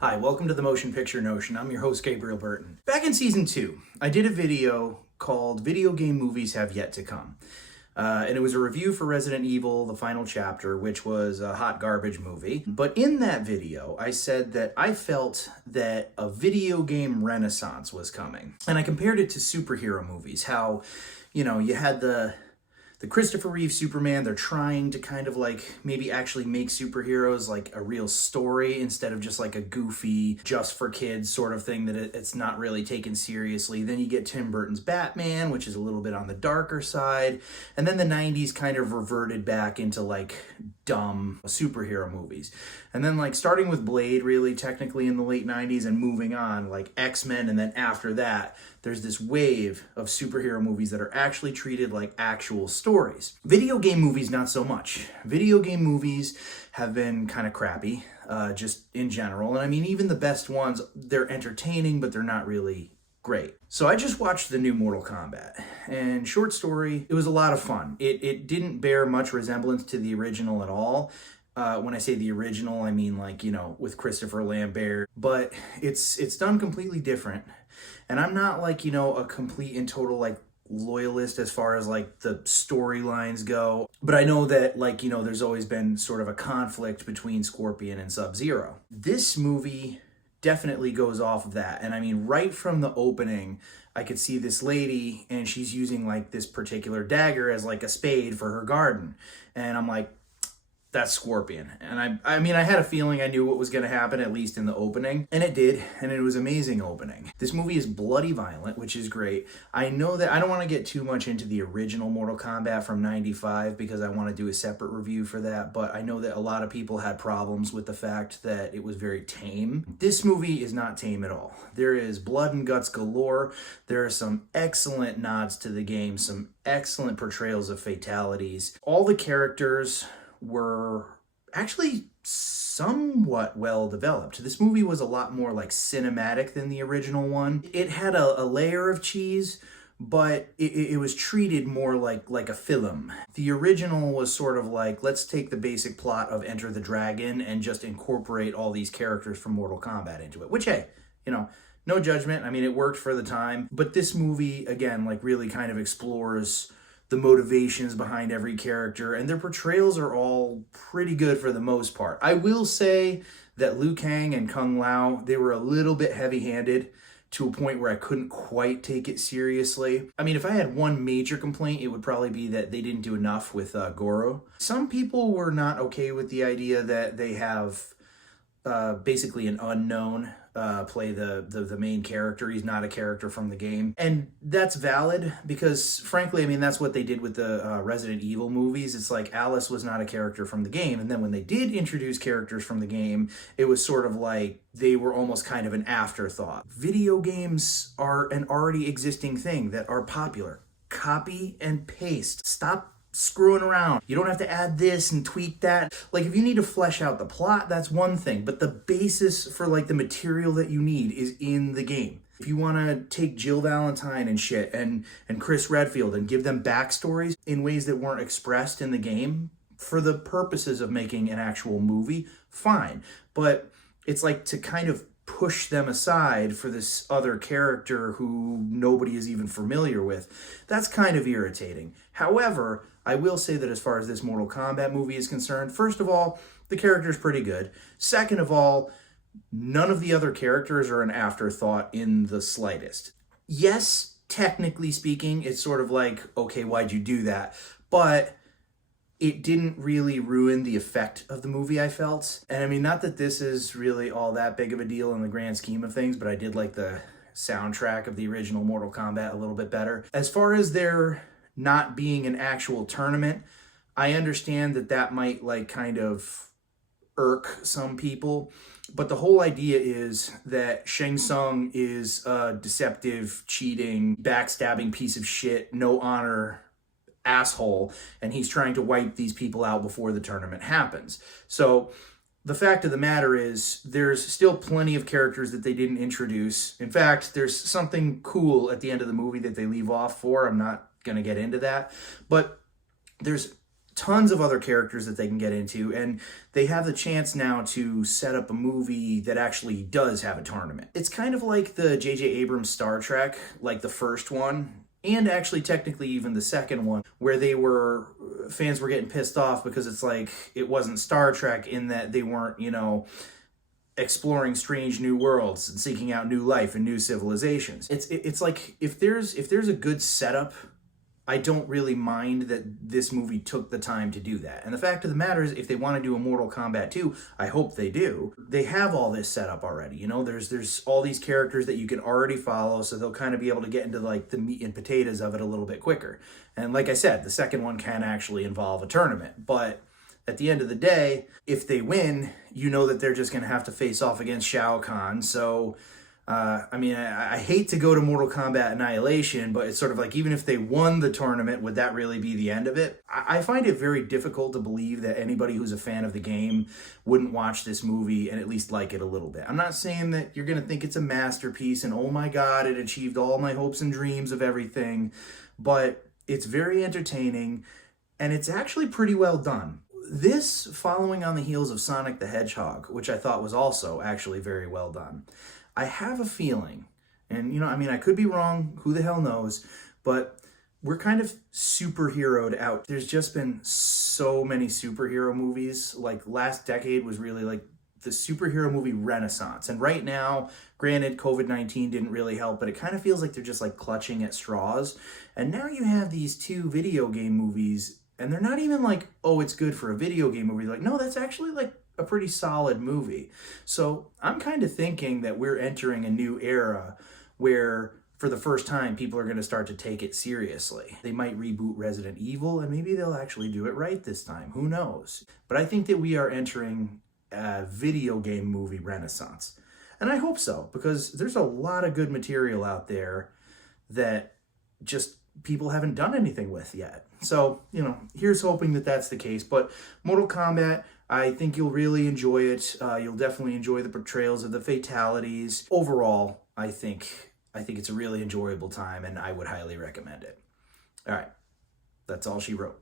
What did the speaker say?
Hi, welcome to the Motion Picture Notion. I'm your host, Gabriel Burton. Back in season 2, I did a video called Video Game Movies Have Yet to Come. And it was a review for Resident Evil, the final chapter, which was a hot garbage movie. But in that video, I said that I felt that a video game renaissance was coming. And I compared it to superhero movies, how, you had the Christopher Reeve Superman. They're trying to kind of like maybe actually make superheroes like a real story instead of just like a goofy, just for kids sort of thing that it's not really taken seriously. Then you get Tim Burton's Batman, which is a little bit on the darker side. And then the 90s kind of reverted back into like dumb superhero movies. And then like starting with Blade really technically in the late 90s and moving on like X-Men, and then after that there's this wave of superhero movies that are actually treated like actual stories. Video game movies, not so much. Video game movies have been kind of crappy, just in general. And I mean, even the best ones, they're entertaining, but they're not really great. So I just watched the new Mortal Kombat, and short story, it was a lot of fun. It didn't bear much resemblance to the original at all. When I say the original, I mean like, with Christopher Lambert, but it's done completely different. And I'm not like, a complete and total like loyalist as far as like the storylines go. But I know that like, there's always been sort of a conflict between Scorpion and Sub-Zero. This movie definitely goes off of that. And I mean, right from the opening, I could see this lady and she's using like this particular dagger as like a spade for her garden. And I'm like, that's Scorpion. And I mean, I had a feeling I knew what was going to happen, at least in the opening. And it did. And it was amazing opening. This movie is bloody violent, which is great. I know that I don't want to get too much into the original Mortal Kombat from 95 because I want to do a separate review for that. But I know that a lot of people had problems with the fact that it was very tame. This movie is not tame at all. There is blood and guts galore. There are some excellent nods to the game, some excellent portrayals of fatalities. All the characters were actually somewhat well developed. This movie was a lot more like cinematic than the original one. It had a layer of cheese, but it was treated more like a film. The original was sort of like, let's take the basic plot of Enter the Dragon and just incorporate all these characters from Mortal Kombat into it, which, hey, no judgment. I mean, it worked for the time. But this movie, again, like really kind of explores the motivations behind every character, and their portrayals are all pretty good for the most part. I will say that Liu Kang and Kung Lao, they were a little bit heavy-handed to a point where I couldn't quite take it seriously. I mean, if I had one major complaint, it would probably be that they didn't do enough with Goro. Some people were not okay with the idea that they have basically an unknown play the main character. He's not a character from the game. And that's valid because, frankly, I mean, that's what they did with the Resident Evil movies. It's like Alice was not a character from the game. And then when they did introduce characters from the game, it was sort of like they were almost kind of an afterthought. Video games are an already existing thing that are popular. Copy and paste. Stop screwing around. You don't have to add this and tweak that. Like, if you need to flesh out the plot, that's one thing, but the basis for like the material that you need is in the game. If you want to take Jill Valentine and shit and Chris Redfield and give them backstories in ways that weren't expressed in the game for the purposes of making an actual movie, fine. But it's like to kind of push them aside for this other character who nobody is even familiar with. That's kind of irritating. However, I will say that as far as this Mortal Kombat movie is concerned, first of all, the character's pretty good. Second of all, none of the other characters are an afterthought in the slightest. Yes, technically speaking, it's sort of like, okay, why'd you do that? But it didn't really ruin the effect of the movie, I felt. And I mean, not that this is really all that big of a deal in the grand scheme of things, but I did like the soundtrack of the original Mortal Kombat a little bit better. As far as there not being an actual tournament, I understand that might like kind of irk some people, but the whole idea is that Shang Tsung is a deceptive, cheating, backstabbing piece of shit, no honor asshole, and he's trying to wipe these people out before the tournament happens. So the fact of the matter is there's still plenty of characters that they didn't introduce. In fact, there's something cool at the end of the movie that they leave off for. I'm not going to get into that, but there's tons of other characters that they can get into, and they have the chance now to set up a movie that actually does have a tournament. It's kind of like the J.J. Abrams Star Trek, like the first one, and actually technically even the second one, where fans were getting pissed off because it's like it wasn't Star Trek in that they weren't, exploring strange new worlds and seeking out new life and new civilizations. It's like if there's a good setup, I don't really mind that this movie took the time to do that. And the fact of the matter is, if they want to do a Mortal Kombat 2, I hope they do. They have all this set up already. There's all these characters that you can already follow, so they'll kind of be able to get into like the meat and potatoes of it a little bit quicker. And like I said, the second one can actually involve a tournament, but at the end of the day, if they win, that they're just going to have to face off against Shao Kahn. So, I hate to go to Mortal Kombat Annihilation, but it's sort of like, even if they won the tournament, would that really be the end of it? I find it very difficult to believe that anybody who's a fan of the game wouldn't watch this movie and at least like it a little bit. I'm not saying that you're going to think it's a masterpiece and, oh my God, it achieved all my hopes and dreams of everything, but it's very entertaining and it's actually pretty well done. This following on the heels of Sonic the Hedgehog, which I thought was also actually very well done. I have a feeling, and I could be wrong, who the hell knows, but we're kind of superheroed out. There's just been so many superhero movies. Like last decade was really like the superhero movie renaissance. And right now, granted, COVID-19 didn't really help, but it kind of feels like they're just like clutching at straws. And now you have these two video game movies, and they're not even like, oh, it's good for a video game movie. Like, no, that's actually like a pretty solid movie. So I'm kind of thinking that we're entering a new era where for the first time, people are going to start to take it seriously. They might reboot Resident Evil, and maybe they'll actually do it right this time. Who knows? But I think that we are entering a video game movie renaissance. And I hope so, because there's a lot of good material out there that just people haven't done anything with yet. So, here's hoping that that's the case. But Mortal Kombat, I think you'll really enjoy it. You'll definitely enjoy the portrayals of the fatalities. Overall, I think it's a really enjoyable time, and I would highly recommend it. All right, that's all she wrote.